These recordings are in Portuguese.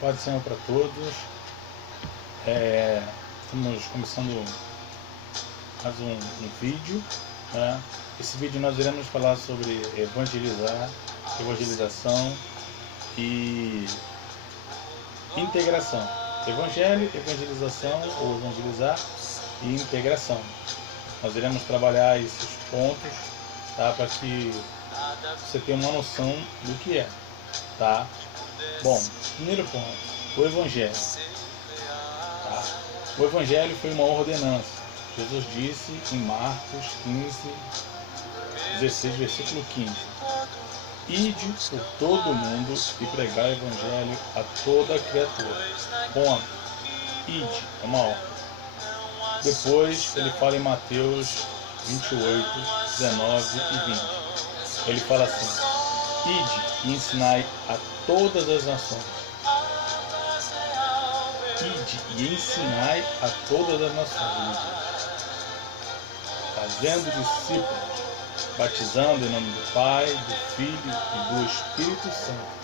Paz do Senhor para todos. Estamos começando mais um vídeo. Esse vídeo nós iremos falar sobre evangelização e integração. Evangelho, evangelização ou evangelizar e integração. Nós iremos trabalhar esses pontos, tá? Para que você tenha uma noção do que é, tá? Bom, primeiro ponto, o Evangelho. Tá? O Evangelho foi uma ordenança. Jesus disse em Marcos 16, versículo 15: Ide por todo o mundo e pregai o Evangelho a toda criatura. Ponto. Ide é uma ordem. Depois ele fala em Mateus 28, 19 e 20. Ele fala assim: Ide e ensinai a todas as nações. Ide e ensinai a todas as nações, fazendo discípulos, batizando em nome do Pai, do Filho e do Espírito Santo.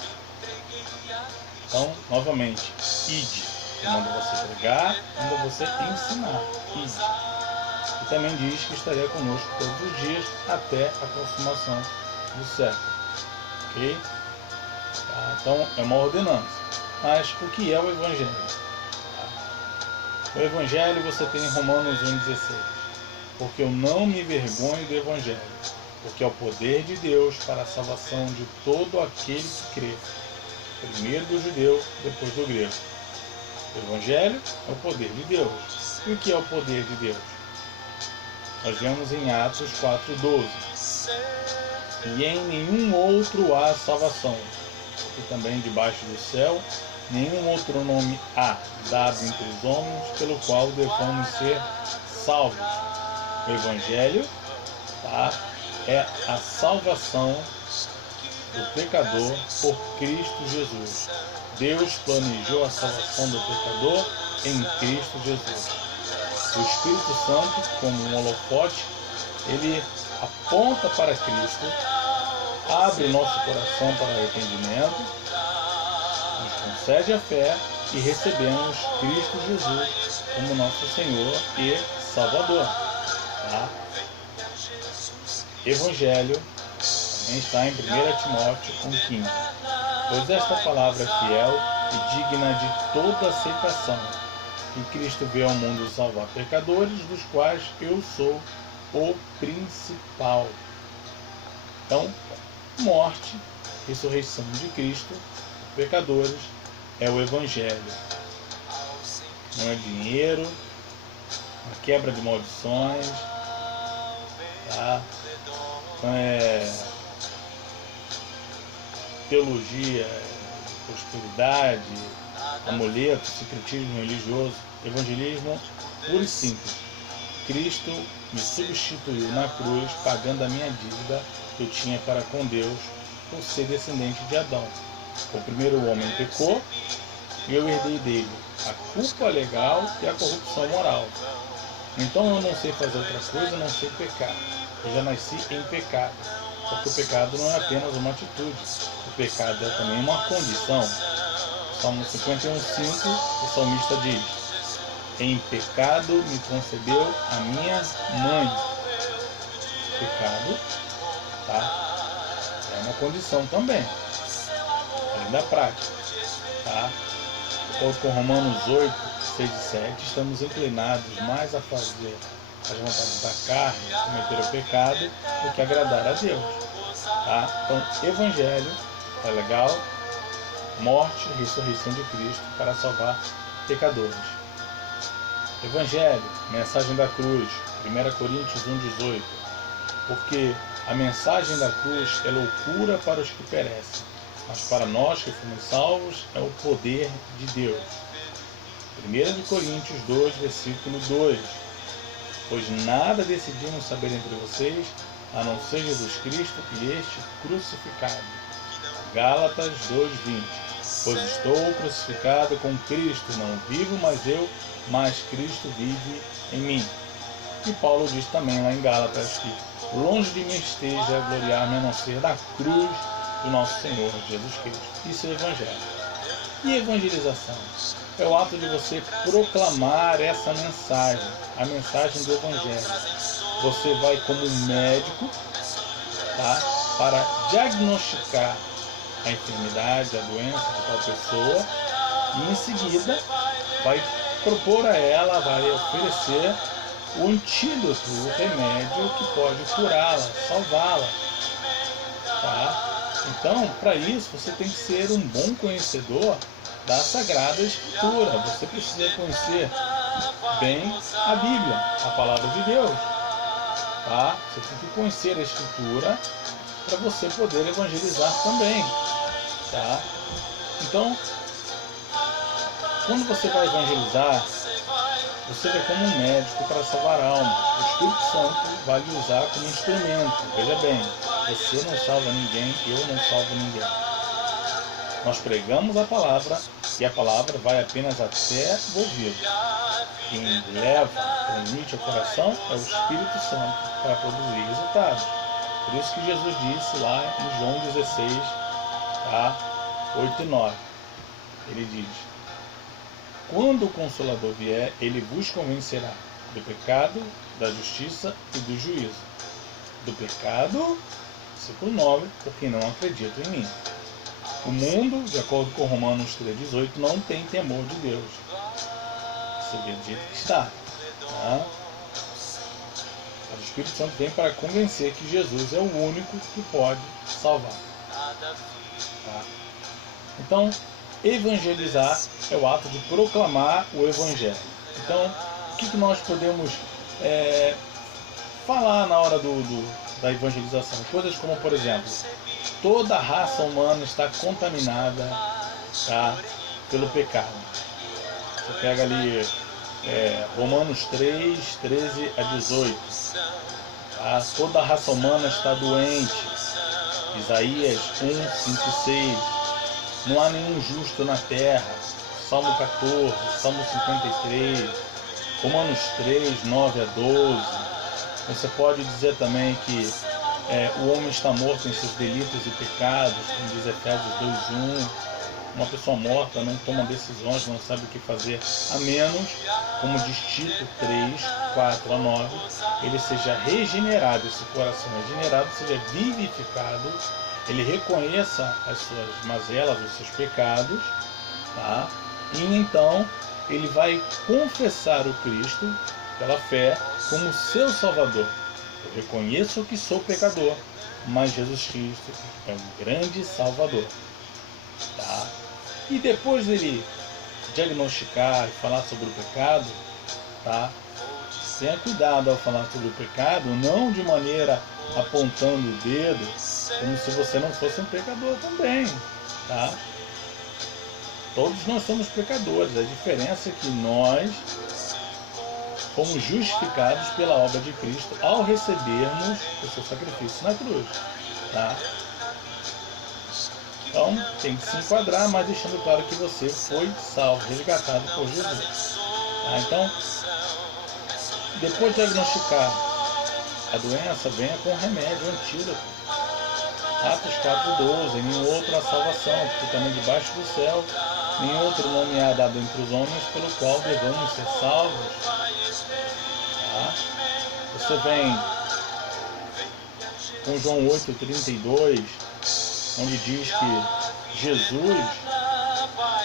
Então, novamente, ide, manda você pregar, manda você ensinar. Ide. E também diz que estaria conosco todos os dias até a consumação do século. Ok? Tá? Então, é uma ordenança. Mas o que é o Evangelho? O Evangelho você tem em Romanos 1,16. Porque eu não me envergonho do Evangelho, porque é o poder de Deus para a salvação de todo aquele que crê, primeiro do judeu, depois do grego. O Evangelho é o poder de Deus. E o que é o poder de Deus? Nós vemos em Atos 4,12. E em nenhum outro há salvação, e também debaixo do céu nenhum outro nome há dado entre os homens pelo qual devamos ser salvos. O Evangelho, tá, é a salvação do pecador por Cristo Jesus. Deus planejou a salvação do pecador em Cristo Jesus. O Espírito Santo, como um holofote, ele aponta para Cristo, abre o nosso coração para arrependimento, nos concede a fé e recebemos Cristo Jesus como nosso Senhor e Salvador. Tá? Evangelho também está em 1 Timóteo 1,15. Pois esta palavra é fiel e digna de toda aceitação, que Cristo veio ao mundo salvar pecadores, dos quais eu sou o principal. Então, morte, ressurreição de Cristo, pecadores, é o Evangelho. Não é dinheiro, a quebra de maldições, tá? Não é teologia, prosperidade, amuleto, secretismo religioso. Evangelismo puro e simples. Cristo me substituiu na cruz, pagando a minha dívida que eu tinha para com Deus por ser descendente de Adão. O primeiro homem pecou e eu herdei dele a culpa legal e a corrupção moral. Então eu não sei fazer outra coisa, não sei pecar. Eu já nasci em pecado, porque o pecado não é apenas uma atitude, o pecado é também uma condição. Salmo 51,5, o salmista diz: em pecado me concebeu a minha mãe. Pecado, tá? É uma condição também, além da prática, tá? Com Romanos 8, 6 e 7, estamos inclinados mais a fazer as vontades da carne, cometer o pecado, do que agradar a Deus. Tá? Então, Evangelho é legal, morte e ressurreição de Cristo para salvar pecadores. Evangelho, mensagem da cruz, 1 Coríntios 1,18. Porque a mensagem da cruz é loucura para os que perecem, mas para nós que fomos salvos é o poder de Deus. 1 Coríntios 2, versículo 2. Pois nada decidimos saber entre vocês, a não ser Jesus Cristo e este crucificado. Gálatas 2,20. Pois estou crucificado com Cristo, não vivo mais eu, mas Cristo vive em mim. E Paulo diz também lá em Gálatas que longe de mim esteja a gloriar-me a não ser da cruz do nosso Senhor Jesus Cristo. Isso é o Evangelho. E evangelização é o ato de você proclamar essa mensagem, a mensagem do Evangelho. Você vai como médico, tá, para diagnosticar a enfermidade, a doença de tal pessoa, e em seguida vai propor a ela, vai oferecer o antídoto, o remédio que pode curá-la, salvá-la. Tá? Então, para isso, você tem que ser um bom conhecedor da Sagrada Escritura. Você precisa conhecer bem a Bíblia, a Palavra de Deus. Tá? Você tem que conhecer a Escritura para você poder evangelizar também. Tá? Então, quando você vai evangelizar, você vai como um médico para salvar almas. O Espírito Santo vai lhe usar como instrumento. Veja bem, você não salva ninguém, eu não salvo ninguém. Nós pregamos a palavra e a palavra vai apenas até o ouvido. Quem leva, transmite ao coração é o Espírito Santo para produzir resultados. Por isso que Jesus disse lá em João 16, tá? 8 e 9. Ele diz: quando o Consolador vier, ele vos convencerá do pecado, da justiça e do juízo. Do pecado, versículo 9, porque não acreditam em mim. O mundo, de acordo com Romanos 3,18, não tem temor de Deus. Você vê do jeito que está. Tá? O Espírito Santo vem para convencer que Jesus é o único que pode salvar. Tá? Então, evangelizar é o ato de proclamar o Evangelho. Então, o que nós podemos falar na hora da evangelização? Coisas como, por exemplo, toda a raça humana está contaminada, tá, pelo pecado. Você pega ali Romanos 3, 13 a 18. Tá? Toda a raça humana está doente. Isaías 1, 5 e 6. Não há nenhum justo na terra. Salmo 14, Salmo 53, Romanos 3, 9 a 12. Você pode dizer também que o homem está morto em seus delitos e pecados, como diz Efésios 2, 1. Uma pessoa morta não toma decisões, não sabe o que fazer, a menos, como diz Tito 3, 4 a 9, ele seja regenerado, esse coração regenerado, seja vivificado, ele reconheça as suas mazelas, os seus pecados, tá? E então ele vai confessar o Cristo pela fé como seu Salvador. Eu reconheço que sou pecador, mas Jesus Cristo é um grande Salvador. Tá? E depois dele diagnosticar e falar sobre o pecado, tá? Tenha cuidado ao falar sobre o pecado, não de maneira apontando o dedo, como se você não fosse um pecador também. Tá? Todos nós somos pecadores, a diferença é que nós fomos justificados pela obra de Cristo ao recebermos o seu sacrifício na cruz. Tá? Então, tem que se enquadrar, mas deixando claro que você foi salvo, resgatado por Jesus. Tá? Então, depois de diagnosticar a doença, venha com remédio, antídoto. Atos 4,12, nenhum outro a salvação, porque também debaixo do céu, nenhum outro nome há dado entre os homens pelo qual devemos ser salvos. Tá? Você vem com João 8,32, onde diz que Jesus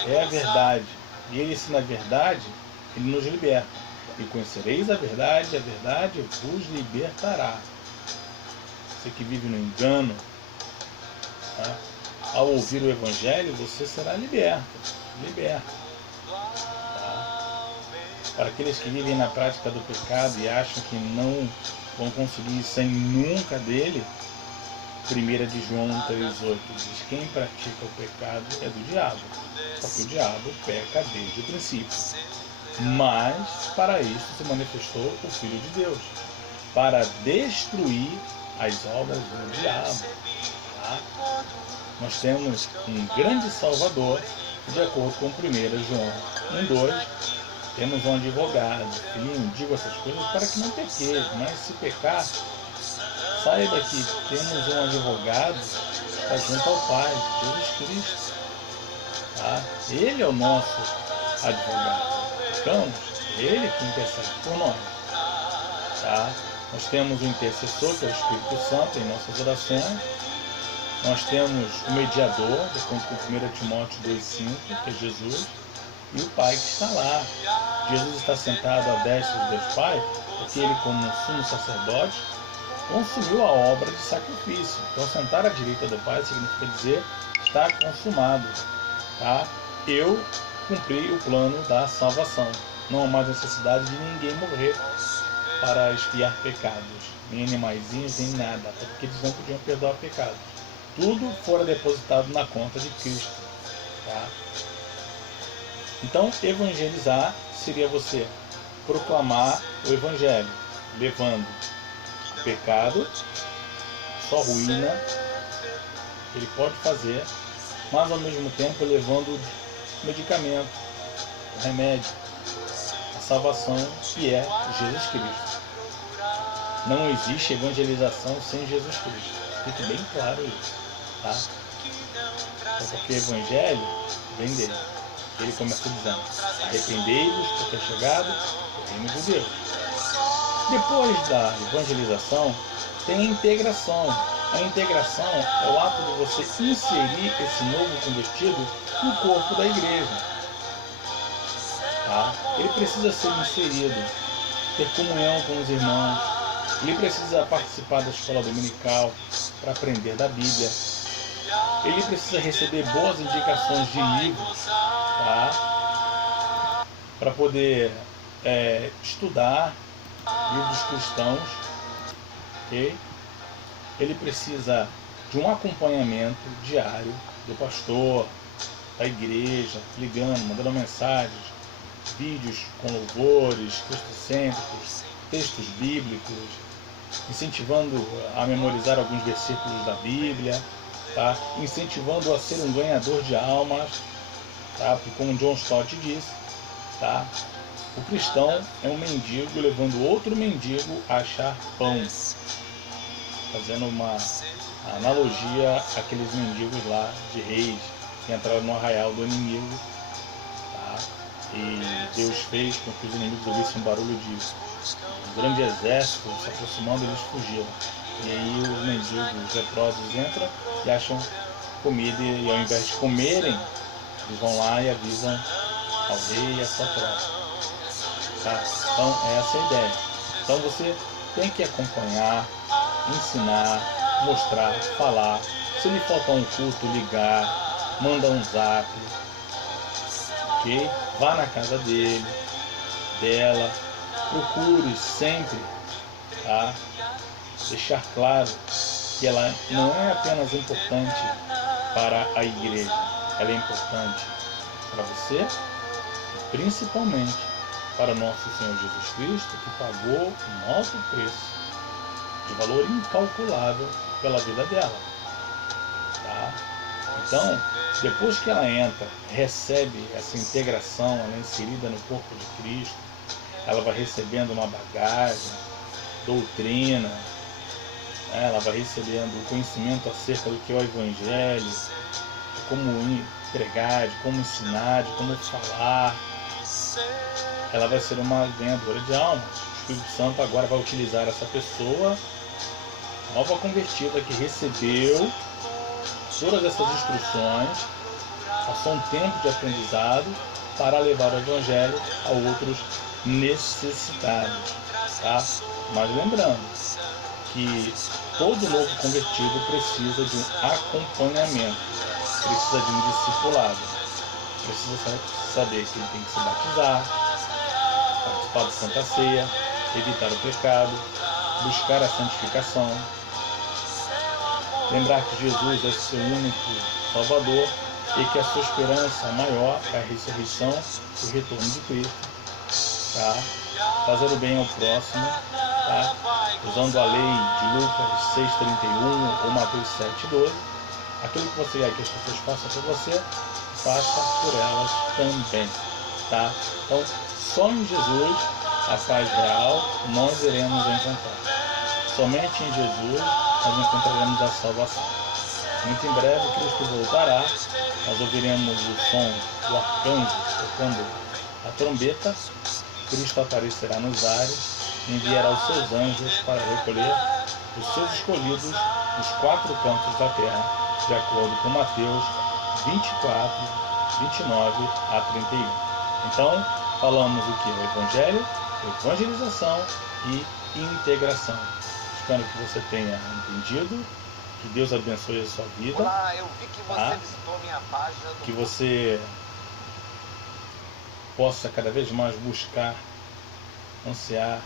é a verdade, e ele ensina a verdade, ele nos liberta. E conhecereis a verdade vos libertará. Você que vive no engano, tá? Ao ouvir o Evangelho, você será liberto. Tá? Para aqueles que vivem na prática do pecado e acham que não vão conseguir sair nunca dele, 1 de João 3,8 diz: quem pratica o pecado é do diabo, porque o diabo peca desde o princípio. Mas para isto se manifestou o Filho de Deus, para destruir as obras do diabo. Tá? Nós temos um grande Salvador, de acordo com 1 João 1,2, temos um advogado. Filhinho, digo essas coisas para que não pequeis, mas se pecar, saiba que temos um advogado que está junto ao Pai, Jesus Cristo. Tá? Ele é o nosso advogado. Buscamos, ele que intercede por nós. Tá? Nós temos o intercessor, que é o Espírito Santo, em nossas orações. Nós temos o mediador, de acordo com 1 Timóteo 2,5, que é Jesus, e o Pai que está lá. Jesus está sentado à destra de Deus Pai, porque ele, como sumo sacerdote, consumiu a obra de sacrifício. Então, sentar à direita do Pai significa dizer, está consumado. Tá? Eu cumpri o plano da salvação. Não há mais necessidade de ninguém morrer para expiar pecados. Nem animaizinhos, nem nada, até porque eles não podiam perdoar pecados. Tudo fora depositado na conta de Cristo. Tá? Então, evangelizar seria você proclamar o Evangelho, levando o pecado, só ruína, ele pode fazer, mas ao mesmo tempo levando o medicamento, o remédio, a salvação, que é Jesus Cristo. Não existe evangelização sem Jesus Cristo. Fique bem claro isso. Tá? É porque o Evangelho vem dele. Ele começa dizendo: arrependei-vos, porque é chegado o reino de Deus. Depois da evangelização, tem a integração. A integração é o ato de você inserir esse novo convertido no corpo da igreja. Tá? Ele precisa ser inserido, ter comunhão com os irmãos. Ele precisa participar da escola dominical para aprender da Bíblia. Ele precisa receber boas indicações de livros, tá? Para poder estudar livros cristãos. Okay? Ele precisa de um acompanhamento diário do pastor, da igreja, ligando, mandando mensagens, vídeos com louvores, cristocêntricos, textos bíblicos, incentivando a memorizar alguns versículos da Bíblia, tá? Incentivando a ser um ganhador de almas, tá? Porque, como John Stott disse, tá? O cristão é um mendigo levando outro mendigo a achar pão, fazendo uma analogia àqueles mendigos lá de Reis que entraram no arraial do inimigo, tá? E Deus fez com que os inimigos ouvissem um barulho de um grande exército se aproximando, e eles fugiram. E aí os mendigos leprosos entram e acham comida, e ao invés de comerem, eles vão lá e avisam ao rei e à sua tropa. Tá? Então essa é a ideia. Então você tem que acompanhar, ensinar, mostrar, falar. Se lhe faltar um culto, ligar, manda um zap, ok? Vá na casa dele, dela, procure sempre, tá? Deixar claro que ela não é apenas importante para a igreja, ela é importante para você e principalmente para nosso Senhor Jesus Cristo, que pagou um alto preço de valor incalculável pela vida dela. Tá? Então, depois que ela entra, recebe essa integração, ela é inserida no corpo de Cristo, ela vai recebendo uma bagagem, doutrina, né? Ela vai recebendo o conhecimento acerca do que é o Evangelho, de como pregar, de como ensinar, de como falar. Ela vai ser uma ganhadora de almas. O Espírito Santo agora vai utilizar essa pessoa nova convertida que recebeu todas essas instruções, passou um tempo de aprendizado para levar o Evangelho a outros necessitados. Tá? Mas lembrando que todo novo convertido precisa de um acompanhamento, precisa de um discipulado, precisa saber que ele tem que se batizar, participar da Santa Ceia, evitar o pecado, buscar a santificação, lembrar que Jesus é seu único Salvador e que a sua esperança maior é a ressurreição e o retorno de Cristo. Tá? Fazer o bem ao próximo, tá? Usando a lei de Lucas 6,31 ou Mateus 7,12. Aquilo que você quer que as pessoas façam por você, faça por elas também. Tá? Então, só em Jesus a paz real nós iremos encontrar. Somente em Jesus nós encontraremos a salvação. Muito em breve Cristo voltará, nós nós ouviremos o som do arcanjo tocando a trombeta. Cristo aparecerá nos ares e enviará os seus anjos para recolher os seus escolhidos nos 4 cantos da terra, de acordo com Mateus 24, 29 a 31. Então, falamos o que? O Evangelho, evangelização e integração. Espero que você tenha entendido. Que Deus abençoe a sua vida. Olá, eu vi que você visitou minha página do... Que você possa cada vez mais buscar, ansiar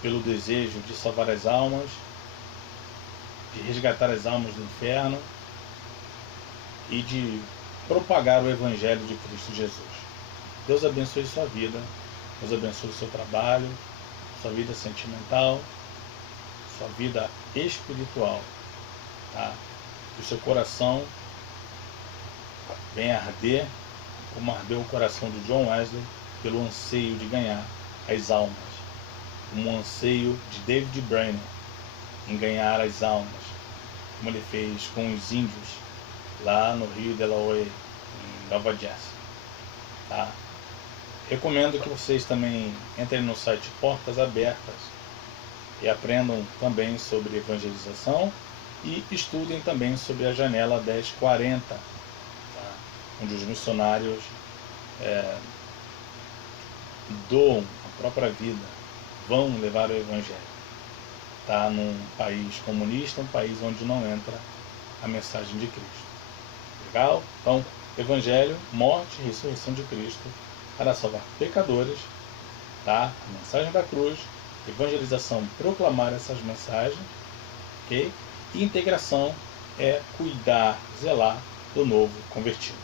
pelo desejo de salvar as almas, de resgatar as almas do inferno e de propagar o Evangelho de Cristo Jesus. Deus abençoe sua vida, Deus abençoe seu trabalho, sua vida sentimental, sua vida espiritual. Tá? Que o seu coração venha arder como ardeu o coração de John Wesley pelo anseio de ganhar as almas, como o anseio de David Brainerd em ganhar as almas, como ele fez com os índios lá no Rio Delaware, em Nova Jersey. Tá? Recomendo que vocês também entrem no site Portas Abertas e aprendam também sobre evangelização e estudem também sobre a janela 1040, tá? Onde os missionários doam a própria vida, vão levar o Evangelho. Tá? Num país comunista, um país onde não entra a mensagem de Cristo. Legal? Então, Evangelho, morte e ressurreição de Cristo para salvar pecadores, tá? A mensagem da cruz, evangelização, proclamar essas mensagens, ok? E integração é cuidar, zelar do novo convertido.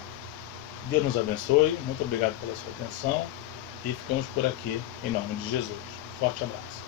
Deus nos abençoe, muito obrigado pela sua atenção e ficamos por aqui em nome de Jesus. Forte abraço.